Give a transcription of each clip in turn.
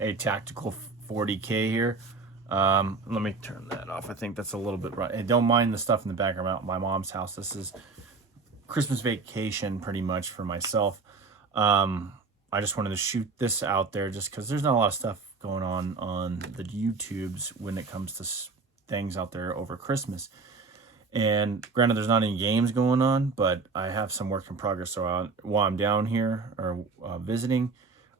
a tactical 40K here. Let me turn that off. I think that's a little bit right. And don't mind the stuff in the background. My mom's house. This is Christmas vacation pretty much for myself. I just wanted to shoot this out there just because there's not a lot of stuff going on the YouTubes when it comes to things out there over Christmas. And granted, there's not any games going on, but I have some work in progress. So while I'm down here or visiting,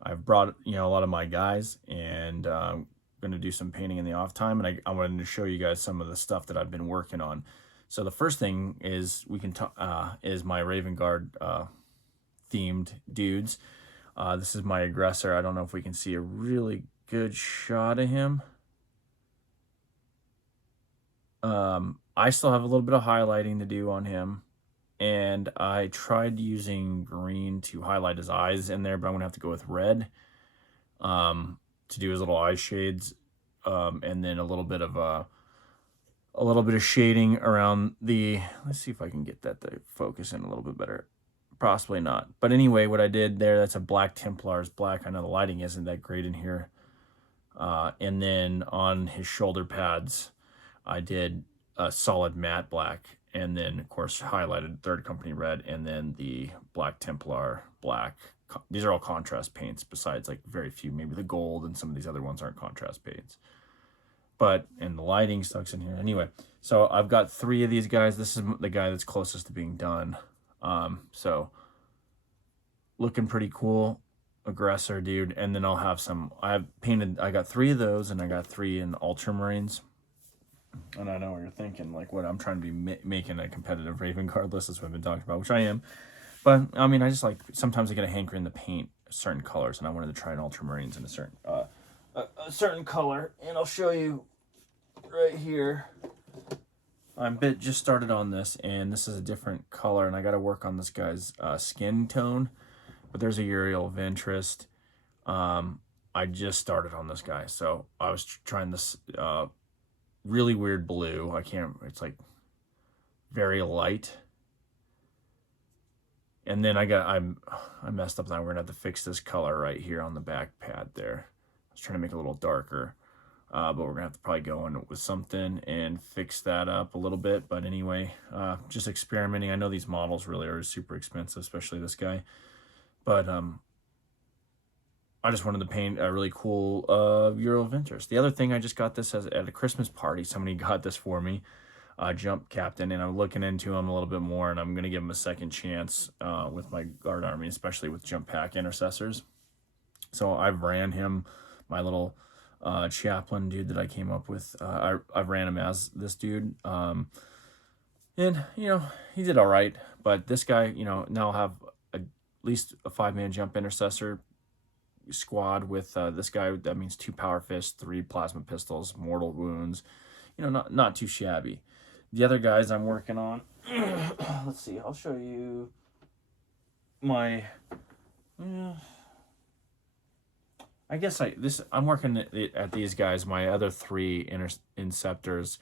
I've brought a lot of my guys, and going to do some painting in the off time. And I wanted to show you guys some of the stuff that I've been working on. So the first thing is is my Raven Guard themed dudes. This is my aggressor. I don't know if we can see a really good shot of him. I still have a little bit of highlighting to do on him, and I tried using green to highlight his eyes in there, but I'm gonna have to go with red to do his little eye shades, and then a little bit of shading around the. Let's see if I can get that to focus in a little bit better. Possibly not, but anyway, what I did there, that's a black Templar's black. I know the lighting isn't that great in here, and then on his shoulder pads, I did a solid matte black, and then of course highlighted Third Company red, and then the black Templar black. These are all contrast paints, besides like very few, maybe the gold, and some of these other ones aren't contrast paints. But and the lighting sucks in here anyway. So I've got 3 of these guys. This is the guy that's closest to being done. So looking pretty cool, aggressor dude. And then I'll have some. I got 3 of those, and I got 3 in Ultramarines. And I know what you're thinking, like, what I'm trying to be making a competitive Raven Guard list. That's what I've been talking about, which I am. But I mean, I just like, sometimes I get a hankering to paint certain colors, and I wanted to try an Ultramarines in a certain color, and I'll show you right here. I'm just started on this, and this is a different color, and I got to work on this guy's skin tone. But there's a Uriel of interest. I just started on this guy, so I was trying this really weird blue. It's like very light. And then I messed up. Now we're gonna have to fix this color right here on the back pad there. I was trying to make it a little darker, but we're gonna have to probably go in with something and fix that up a little bit. But anyway, just experimenting. I know these models really are super expensive, especially this guy. But I just wanted to paint a really cool Euro of interest. The other thing, I just got this at a Christmas party. Somebody got this for me, Jump Captain, and I'm looking into him a little bit more, and I'm going to give him a second chance with my Guard Army, especially with Jump Pack Intercessors. So I've ran him, my little chaplain dude that I came up with. I've ran him as this dude, and he did all right. But this guy, now I'll have at least a 5-man Jump Intercessor squad with this guy. That means 2 power fists, 3 plasma pistols, mortal wounds. Not too shabby. The other guys I'm working on, let's see, I'll show you my I guess I'm working at these guys, my other 3 Inceptors.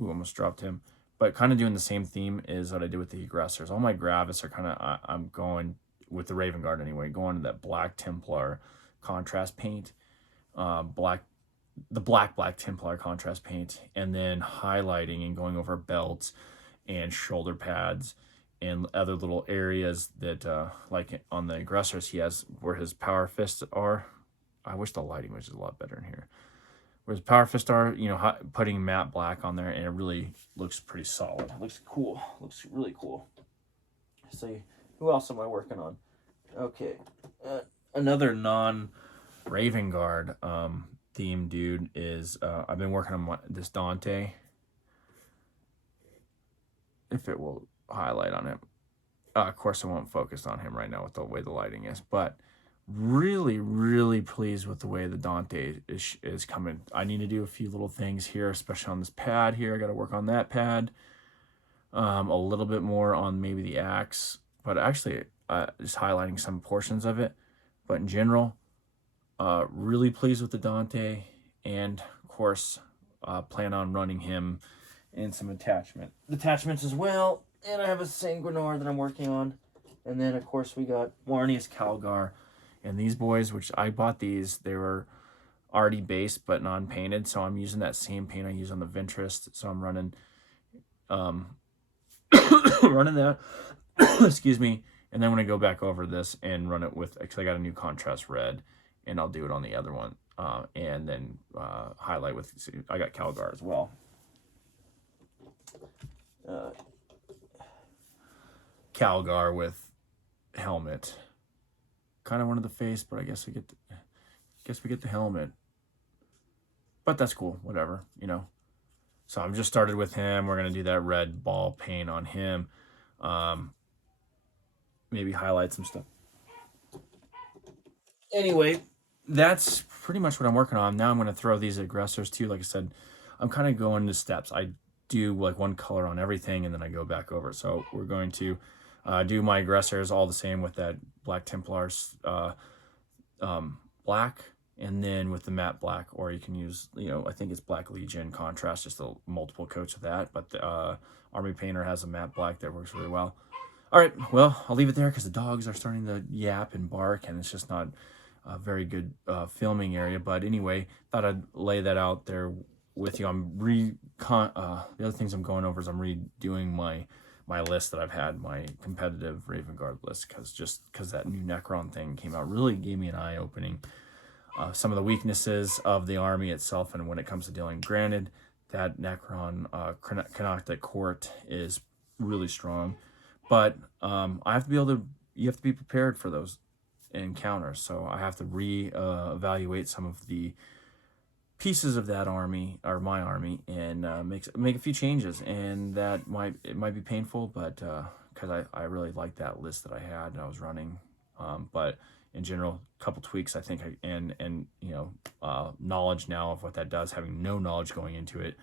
Ooh, almost dropped him. But kind of doing the same theme is what I did with the aggressors. All my Gravis are kind of, I'm going with the Raven Guard anyway, going to that black Templar contrast paint, the black Templar contrast paint, and then highlighting and going over belts and shoulder pads and other little areas that, like on the aggressors, he has where his power fists are. I wish the lighting was just a lot better in here. Where his power fists are, putting matte black on there, and it really looks pretty solid. It looks cool. Looks really cool. Let's see, who else am I working on? Okay, another non-Raven Guard theme dude is I've been working on this Dante. If it will highlight on him, of course I won't focus on him right now with the way the lighting is, but really, really pleased with the way the Dante is coming. I need to do a few little things here, especially on this pad here. I got to work on that pad. A little bit more on maybe the axe, but actually just highlighting some portions of it. But in general, really pleased with the Dante, and of course, plan on running him in some attachments as well. And I have a Sanguinor that I'm working on, and then of course we got Warnius Calgar. And these boys, which I bought these, they were already based but non-painted, so I'm using that same paint I use on the Ventress. So I'm running running that excuse me, and then when I go back over this and run it with, because I got a new contrast red, and I'll do it on the other one, and then highlight with, I got Calgar as well. Calgar with helmet. Kind of wanted the face, but I guess we get the helmet. But that's cool, whatever, you know. So I'm just started with him. We're gonna do that red ball paint on him. Maybe highlight some stuff. Anyway, that's pretty much what I'm working on. Now I'm gonna throw these aggressors too. Like I said, I'm kind of going to steps. I do like one color on everything, and then I go back over. So we're going to do my aggressors all the same with that Black Templars black, and then with the matte black, or you can use, you know, I think it's Black Legion contrast, just a multiple coats of that. But the Army Painter has a matte black that works really well. All right, well, I'll leave it there because the dogs are starting to yap and bark, and it's just not a very good filming area. But anyway, thought I'd lay that out there with you. I'm the other things I'm going over is I'm redoing my list that I've had, my competitive Raven Guard list, because that new Necron thing came out, really gave me an eye-opening. Some of the weaknesses of the army itself, and when it comes to dealing, granted, that Necron Canoctic Court is really strong, but I have to be able to, you have to be prepared for those encounters. So I have to evaluate some of the pieces of that army, or my army, and make a few changes, and that might be painful, but because I really like that list that I had and I was running, but in general, a couple tweaks I think, and you know, knowledge now of what that does, having no knowledge going into it,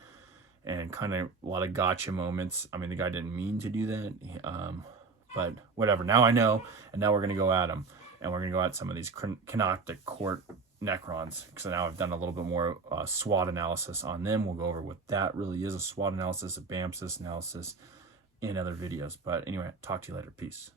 and kind of a lot of gotcha moments. I mean, the guy didn't mean to do that, but whatever. Now I know, and now we're gonna go at him, and we're gonna go at some of these Canoctic Court Necrons, because now I've done a little bit more SWOT analysis on them. We'll go over what that really is, a SWOT analysis, a BAMSIS analysis, in other videos. But anyway, talk to you later. Peace.